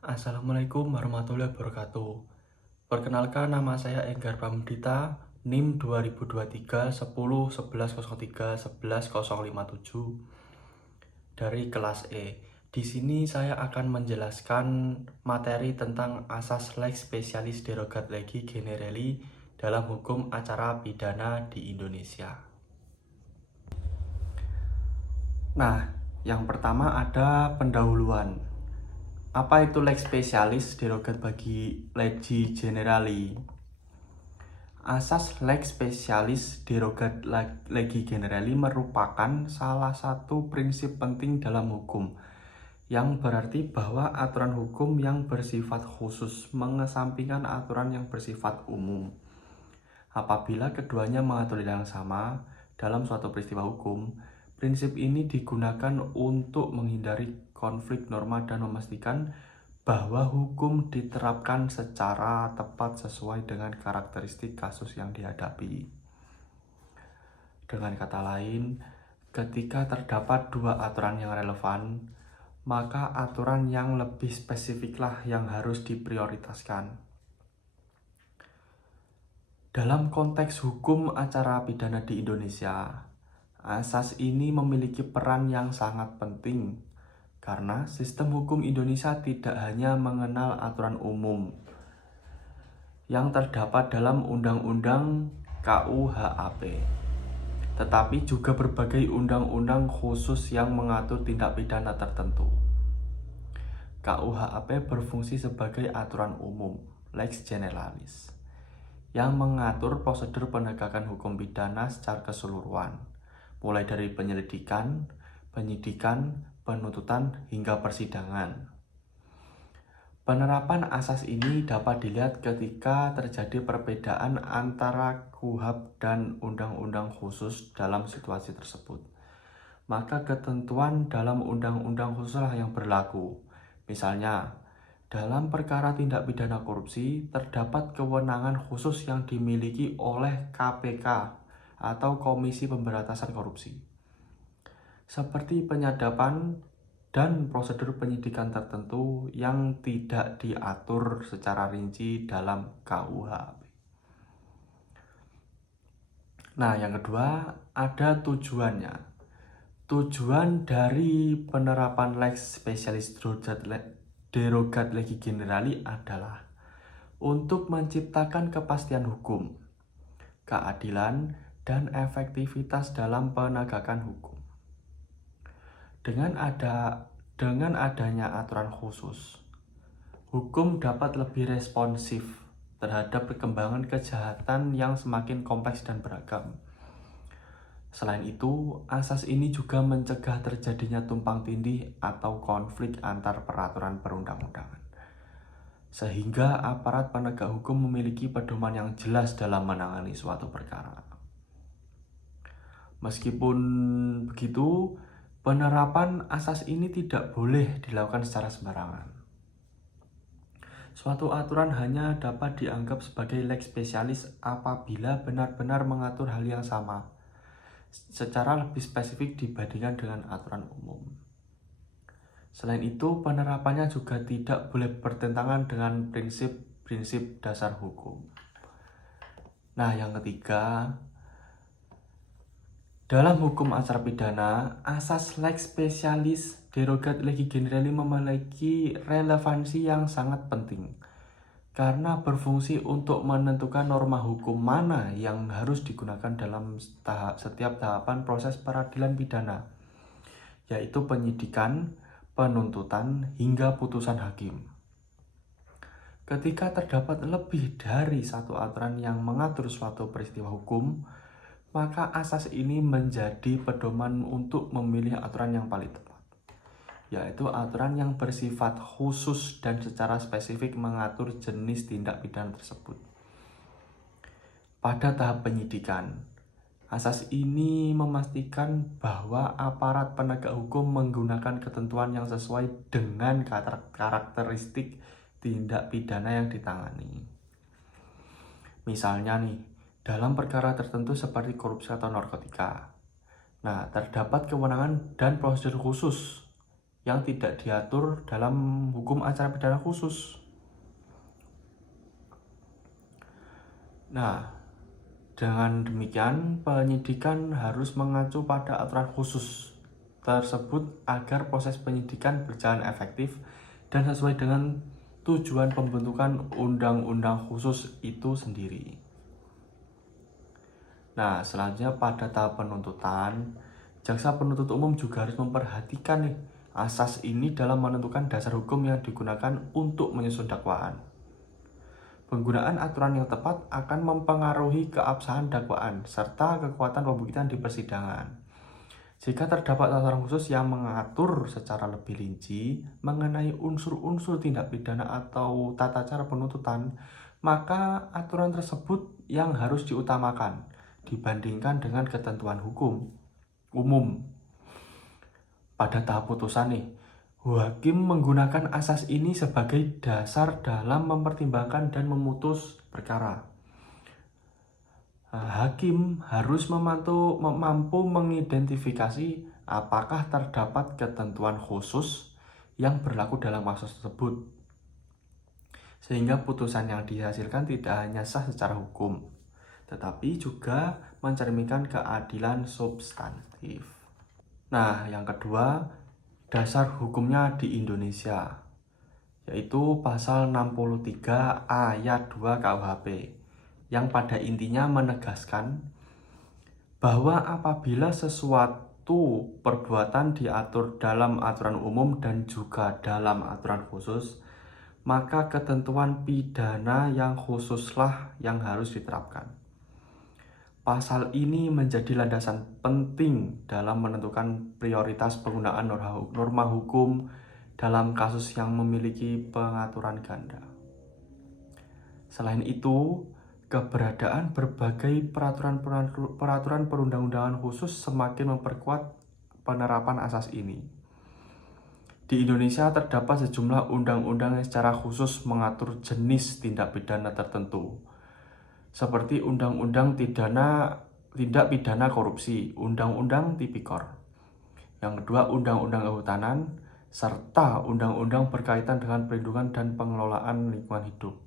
Assalamualaikum warahmatullahi wabarakatuh. Perkenalkan, nama saya Enggar Pramudita, NIM 2023 10 11 03 11 057 dari kelas E. Di sini saya akan menjelaskan materi tentang asas lex specialis derogat legi generali dalam hukum acara pidana di Indonesia. Nah, yang pertama ada pendahuluan. Apa itu lex specialis derogat bagi legi generali? Asas lex specialis derogat legi generali merupakan salah satu prinsip penting dalam hukum, yang berarti bahwa aturan hukum yang bersifat khusus mengesampingkan aturan yang bersifat umum. Apabila keduanya mengatur hal yang sama dalam suatu peristiwa hukum, prinsip ini digunakan untuk menghindari konflik norma dan memastikan bahwa hukum diterapkan secara tepat sesuai dengan karakteristik kasus yang dihadapi. Dengan kata lain, ketika terdapat dua aturan yang relevan, maka aturan yang lebih spesifiklah yang harus diprioritaskan. Dalam konteks hukum acara pidana di Indonesia, asas ini memiliki peran yang sangat penting karena sistem hukum Indonesia tidak hanya mengenal aturan umum yang terdapat dalam Undang-Undang KUHP, tetapi juga berbagai undang-undang khusus yang mengatur tindak pidana tertentu. KUHP berfungsi sebagai aturan umum, lex generalis, yang mengatur prosedur penegakan hukum pidana secara keseluruhan, mulai dari penyelidikan, penyidikan, penuntutan, hingga persidangan. Penerapan asas ini dapat dilihat ketika terjadi perbedaan antara KUHP dan undang-undang khusus dalam situasi tersebut. Maka ketentuan dalam undang-undang khususlah yang berlaku. Misalnya, dalam perkara tindak pidana korupsi, terdapat kewenangan khusus yang dimiliki oleh KPK atau Komisi Pemberantasan Korupsi, seperti penyadapan dan prosedur penyidikan tertentu yang tidak diatur secara rinci dalam KUHP. Nah, yang kedua, ada tujuannya. Tujuan dari penerapan lex specialis derogat legi generali adalah untuk menciptakan kepastian hukum, keadilan, dan efektivitas dalam penegakan hukum. Dengan adanya aturan khusus, hukum dapat lebih responsif terhadap perkembangan kejahatan yang semakin kompleks dan beragam. Selain itu, asas ini juga mencegah terjadinya tumpang tindih atau konflik antar peraturan perundang-undangan, sehingga aparat penegak hukum memiliki pedoman yang jelas dalam menangani suatu perkara. Meskipun begitu, penerapan asas ini tidak boleh dilakukan secara sembarangan. Suatu aturan hanya dapat dianggap sebagai lex specialis apabila benar-benar mengatur hal yang sama, secara lebih spesifik dibandingkan dengan aturan umum. Selain itu, penerapannya juga tidak boleh bertentangan dengan prinsip-prinsip dasar hukum. Nah, yang ketiga, dalam hukum acara pidana, asas lex specialis derogat legi generali memiliki relevansi yang sangat penting karena berfungsi untuk menentukan norma hukum mana yang harus digunakan dalam setiap tahapan proses peradilan pidana, yaitu penyidikan, penuntutan, hingga putusan hakim. Ketika terdapat lebih dari satu aturan yang mengatur suatu peristiwa hukum, maka asas ini menjadi pedoman untuk memilih aturan yang paling tepat, yaitu aturan yang bersifat khusus dan secara spesifik mengatur jenis tindak pidana tersebut. Pada tahap penyidikan, asas ini memastikan bahwa aparat penegak hukum menggunakan ketentuan yang sesuai dengan karakteristik tindak pidana yang ditangani. Misalnya nih, dalam perkara tertentu seperti korupsi atau narkotika. Nah, terdapat kewenangan dan prosedur khusus yang tidak diatur dalam hukum acara pidana khusus. Nah, dengan demikian penyidikan harus mengacu pada aturan khusus tersebut agar proses penyidikan berjalan efektif dan sesuai dengan tujuan pembentukan undang-undang khusus itu sendiri. Nah, selanjutnya pada tahap penuntutan, jaksa penuntut umum juga harus memperhatikan asas ini dalam menentukan dasar hukum yang digunakan untuk menyusun dakwaan. Penggunaan aturan yang tepat akan mempengaruhi keabsahan dakwaan serta kekuatan pembuktian di persidangan. Jika terdapat aturan khusus yang mengatur secara lebih rinci mengenai unsur-unsur tindak pidana atau tata cara penuntutan, maka aturan tersebut yang harus diutamakan dibandingkan dengan ketentuan hukum umum. Pada tahap putusan hakim menggunakan asas ini sebagai dasar dalam mempertimbangkan dan memutus perkara. Hakim harus mampu mengidentifikasi apakah terdapat ketentuan khusus yang berlaku dalam kasus tersebut, sehingga putusan yang dihasilkan tidak hanya sah secara hukum, tetapi juga mencerminkan keadilan substantif. Nah, yang kedua, dasar hukumnya di Indonesia, yaitu pasal 63 ayat 2 KUHP, yang pada intinya menegaskan bahwa apabila sesuatu perbuatan diatur dalam aturan umum dan juga dalam aturan khusus, maka ketentuan pidana yang khususlah yang harus diterapkan. Pasal ini menjadi landasan penting dalam menentukan prioritas penggunaan norma hukum dalam kasus yang memiliki pengaturan ganda. Selain itu, keberadaan berbagai peraturan perundang-undangan khusus semakin memperkuat penerapan asas ini. Di Indonesia terdapat sejumlah undang-undang yang secara khusus mengatur jenis tindak pidana tertentu, seperti Undang-Undang Tindak Pidana Korupsi, Undang-Undang Tipikor. Yang kedua, Undang-Undang Kehutanan, serta Undang-Undang berkaitan dengan perlindungan dan pengelolaan lingkungan hidup.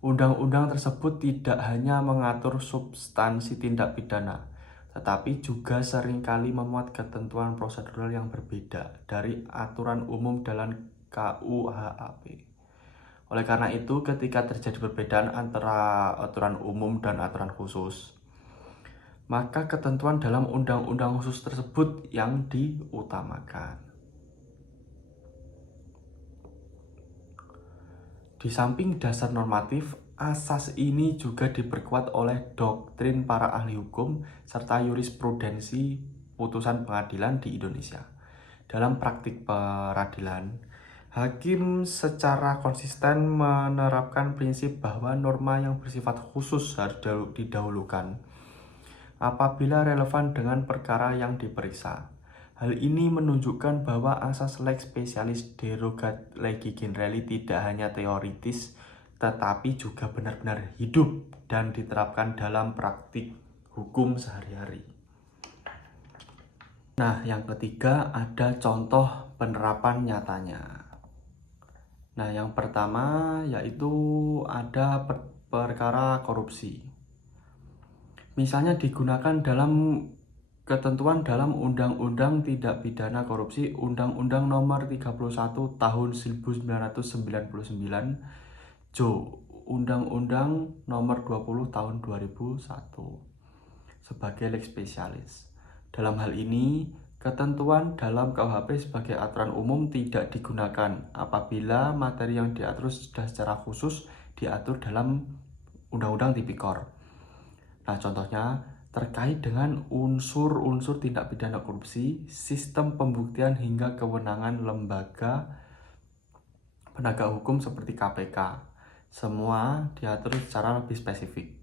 Undang-undang tersebut tidak hanya mengatur substansi tindak pidana, tetapi juga seringkali memuat ketentuan prosedural yang berbeda dari aturan umum dalam KUHP. Oleh karena itu, ketika terjadi perbedaan antara aturan umum dan aturan khusus, maka ketentuan dalam undang-undang khusus tersebut yang diutamakan. Di samping dasar normatif, asas ini juga diperkuat oleh doktrin para ahli hukum serta jurisprudensi putusan pengadilan di Indonesia. Dalam praktik peradilan, hakim secara konsisten menerapkan prinsip bahwa norma yang bersifat khusus harus didahulukan apabila relevan dengan perkara yang diperiksa. Hal ini menunjukkan bahwa asas lex specialis derogat legi generalis tidak hanya teoritis, tetapi juga benar-benar hidup dan diterapkan dalam praktik hukum sehari-hari. Nah, yang ketiga ada contoh penerapan nyatanya. Nah, yang pertama yaitu ada perkara korupsi. Misalnya digunakan dalam ketentuan dalam Undang-Undang Tindak Pidana Korupsi, Undang-Undang Nomor 31 Tahun 1999, Undang-Undang Nomor 20 Tahun 2001 sebagai lex specialis. Dalam hal ini, ketentuan dalam KUHP sebagai aturan umum tidak digunakan apabila materi yang diatur sudah secara khusus diatur dalam Undang-Undang Tipikor. Nah, contohnya terkait dengan unsur-unsur tindak pidana korupsi, sistem pembuktian hingga kewenangan lembaga penegak hukum seperti KPK. Semua diatur secara lebih spesifik.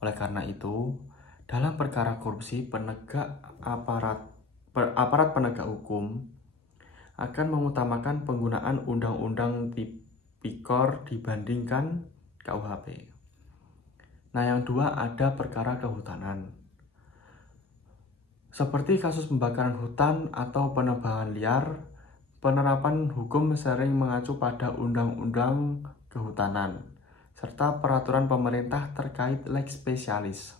Oleh karena itu, dalam perkara korupsi, aparat penegak hukum akan mengutamakan penggunaan Undang-Undang Tipikor dibandingkan KUHP. Nah, yang dua ada perkara kehutanan. Seperti kasus pembakaran hutan atau penebangan liar, penerapan hukum sering mengacu pada undang-undang kehutanan serta peraturan pemerintah terkait lex specialis.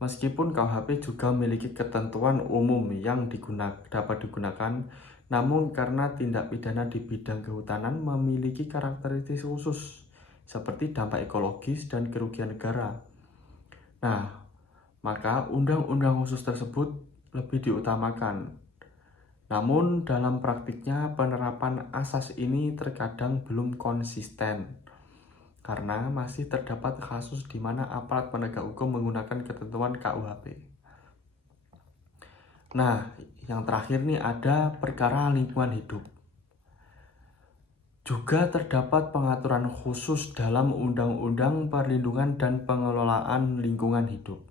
Meskipun KUHP juga memiliki ketentuan umum yang dapat digunakan, namun karena tindak pidana di bidang kehutanan memiliki karakteristik khusus, seperti dampak ekologis dan kerugian negara. Nah, maka undang-undang khusus tersebut lebih diutamakan. Namun dalam praktiknya penerapan asas ini terkadang belum konsisten karena masih terdapat kasus di mana aparat penegak hukum menggunakan ketentuan KUHP. Nah, yang terakhir nih ada perkara lingkungan hidup. Juga terdapat pengaturan khusus dalam Undang-Undang Perlindungan dan Pengelolaan Lingkungan Hidup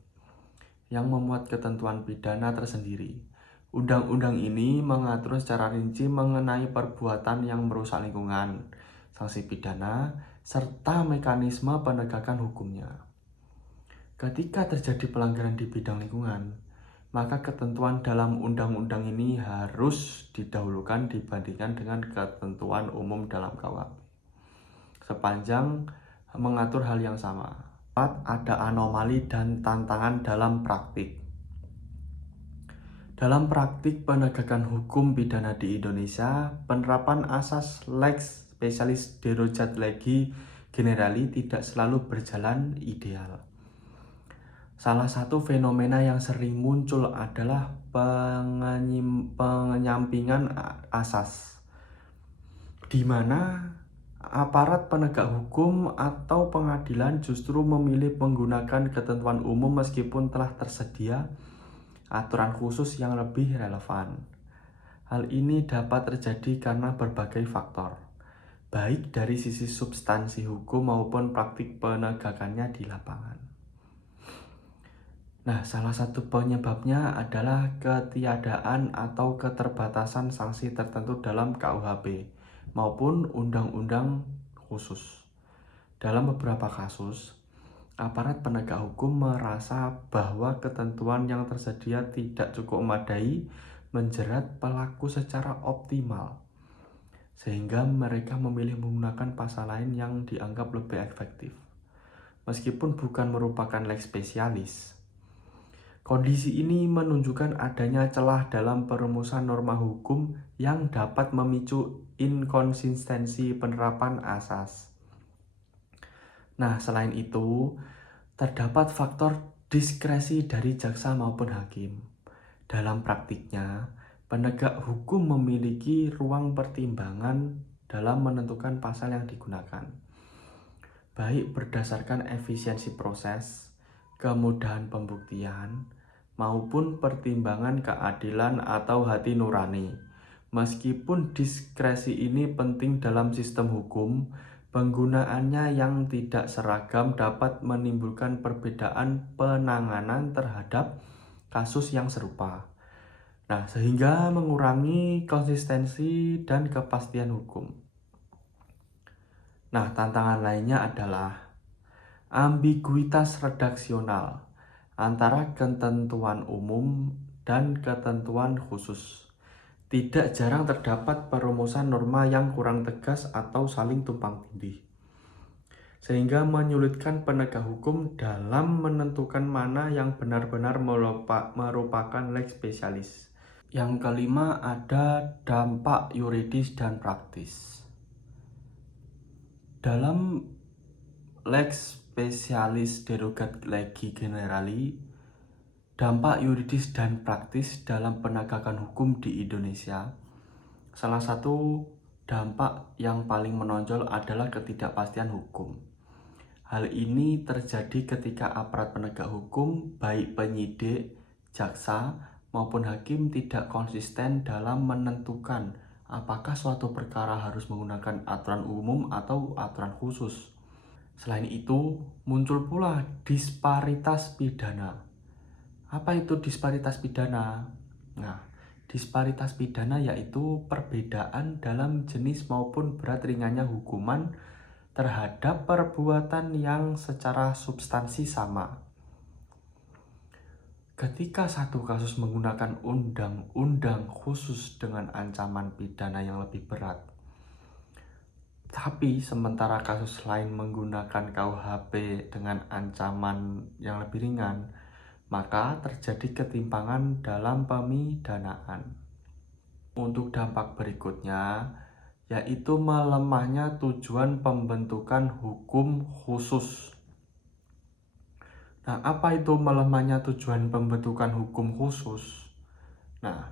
yang memuat ketentuan pidana tersendiri. Undang-undang ini mengatur secara rinci mengenai perbuatan yang merusak lingkungan, sanksi pidana, serta mekanisme penegakan hukumnya. Ketika terjadi pelanggaran di bidang lingkungan, maka ketentuan dalam undang-undang ini harus didahulukan dibandingkan dengan ketentuan umum dalam KUHP. Sepanjang mengatur hal yang sama, ada anomali dan tantangan dalam praktik. Dalam praktik penegakan hukum pidana di Indonesia, penerapan asas lex specialis derogat legi generali tidak selalu berjalan ideal. Salah satu fenomena yang sering muncul adalah penyampingan asas, di mana aparat penegak hukum atau pengadilan justru memilih menggunakan ketentuan umum meskipun telah tersedia aturan khusus yang lebih relevan. Hal ini dapat terjadi karena berbagai faktor, baik dari sisi substansi hukum maupun praktik penegakannya di lapangan. Nah, salah satu penyebabnya adalah ketiadaan atau keterbatasan sanksi tertentu dalam KUHP maupun undang-undang khusus. Dalam beberapa kasus, aparat penegak hukum merasa bahwa ketentuan yang tersedia tidak cukup memadai menjerat pelaku secara optimal, sehingga mereka memilih menggunakan pasal lain yang dianggap lebih efektif. Meskipun bukan merupakan lex specialis, kondisi ini menunjukkan adanya celah dalam perumusan norma hukum yang dapat memicu inkonsistensi penerapan asas. Nah, selain itu, terdapat faktor diskresi dari jaksa maupun hakim. Dalam praktiknya, penegak hukum memiliki ruang pertimbangan dalam menentukan pasal yang digunakan, baik berdasarkan efisiensi proses, kemudahan pembuktian, maupun pertimbangan keadilan atau hati nurani. Meskipun diskresi ini penting dalam sistem hukum, penggunaannya yang tidak seragam dapat menimbulkan perbedaan penanganan terhadap kasus yang serupa. Nah, sehingga mengurangi konsistensi dan kepastian hukum. Nah, tantangan lainnya adalah ambiguitas redaksional antara ketentuan umum dan ketentuan khusus. Tidak jarang terdapat perumusan norma yang kurang tegas atau saling tumpang tindih, sehingga menyulitkan penegak hukum dalam menentukan mana yang benar-benar merupakan lex specialis. Yang kelima ada dampak yuridis dan praktis. Dalam lex specialis derogat legi generali, dampak yuridis dan praktis dalam penegakan hukum di Indonesia, salah satu dampak yang paling menonjol adalah ketidakpastian hukum. Hal ini terjadi ketika aparat penegak hukum, baik penyidik, jaksa, maupun hakim tidak konsisten dalam menentukan apakah suatu perkara harus menggunakan aturan umum atau aturan khusus. Selain itu, muncul pula disparitas pidana. Apa itu disparitas pidana? Nah, disparitas pidana yaitu perbedaan dalam jenis maupun berat ringannya hukuman terhadap perbuatan yang secara substansi sama. Ketika satu kasus menggunakan undang-undang khusus dengan ancaman pidana yang lebih berat, tapi sementara kasus lain menggunakan KUHP dengan ancaman yang lebih ringan, maka terjadi ketimpangan dalam pemidanaan. Untuk dampak berikutnya, yaitu melemahnya tujuan pembentukan hukum khusus. Nah, apa itu melemahnya tujuan pembentukan hukum khusus? Nah,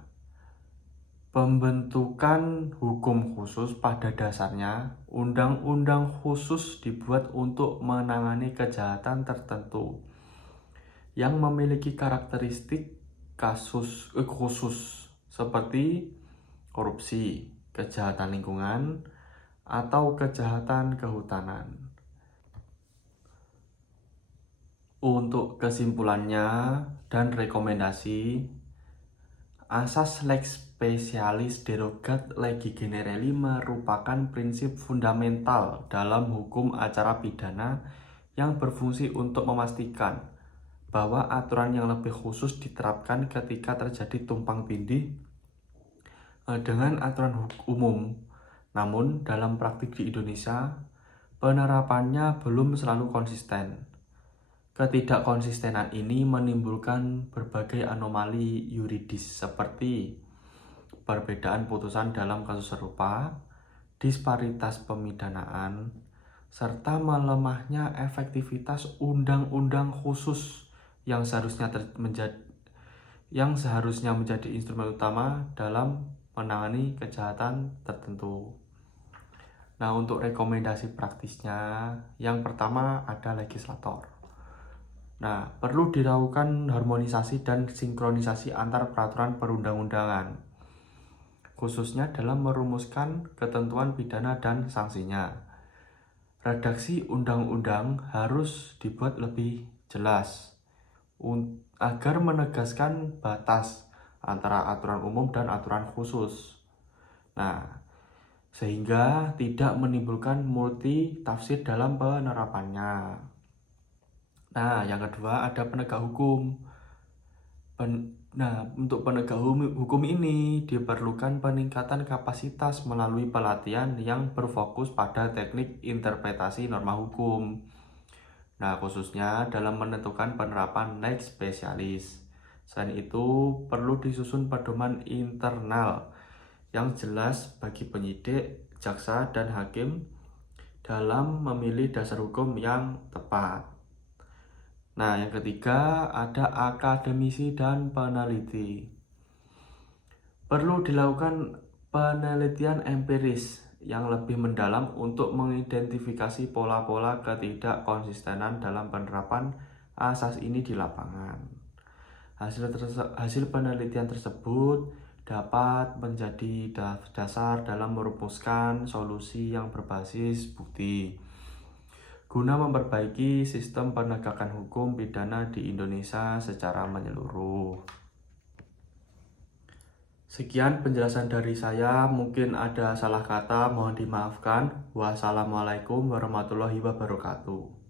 pembentukan hukum khusus pada dasarnya, undang-undang khusus dibuat untuk menangani kejahatan tertentu yang memiliki karakteristik khusus seperti korupsi, kejahatan lingkungan, atau kejahatan kehutanan. Untuk kesimpulannya dan rekomendasi, asas lex specialis derogat legi generali merupakan prinsip fundamental dalam hukum acara pidana yang berfungsi untuk memastikan bahwa aturan yang lebih khusus diterapkan ketika terjadi tumpang tindih dengan aturan umum. Namun, dalam praktik di Indonesia, penerapannya belum selalu konsisten. Ketidakkonsistenan ini menimbulkan berbagai anomali yuridis seperti perbedaan putusan dalam kasus serupa, disparitas pemidanaan, serta melemahnya efektivitas undang-undang khusus yang seharusnya menjadi instrumen utama dalam menangani kejahatan tertentu. Nah, untuk rekomendasi praktisnya, yang pertama ada legislator. Nah, perlu dilakukan harmonisasi dan sinkronisasi antar peraturan perundang-undangan, khususnya dalam merumuskan ketentuan pidana dan sanksinya. Redaksi undang-undang harus dibuat lebih jelas agar menegaskan batas antara aturan umum dan aturan khusus. Nah, sehingga tidak menimbulkan multi tafsir dalam penerapannya. Nah, yang kedua ada penegak hukum. Untuk penegak hukum ini diperlukan peningkatan kapasitas melalui pelatihan yang berfokus pada teknik interpretasi norma hukum. Nah, khususnya dalam menentukan penerapan lex specialis. Selain itu, perlu disusun pedoman internal yang jelas bagi penyidik, jaksa, dan hakim dalam memilih dasar hukum yang tepat. Nah, yang ketiga ada akademisi dan peneliti. Perlu dilakukan penelitian empiris yang lebih mendalam untuk mengidentifikasi pola-pola ketidakkonsistenan dalam penerapan asas ini di lapangan. Hasil penelitian tersebut dapat menjadi dasar dalam merumuskan solusi yang berbasis bukti guna memperbaiki sistem penegakan hukum pidana di Indonesia secara menyeluruh. Sekian penjelasan dari saya, mungkin ada salah kata, mohon dimaafkan. Wassalamualaikum warahmatullahi wabarakatuh.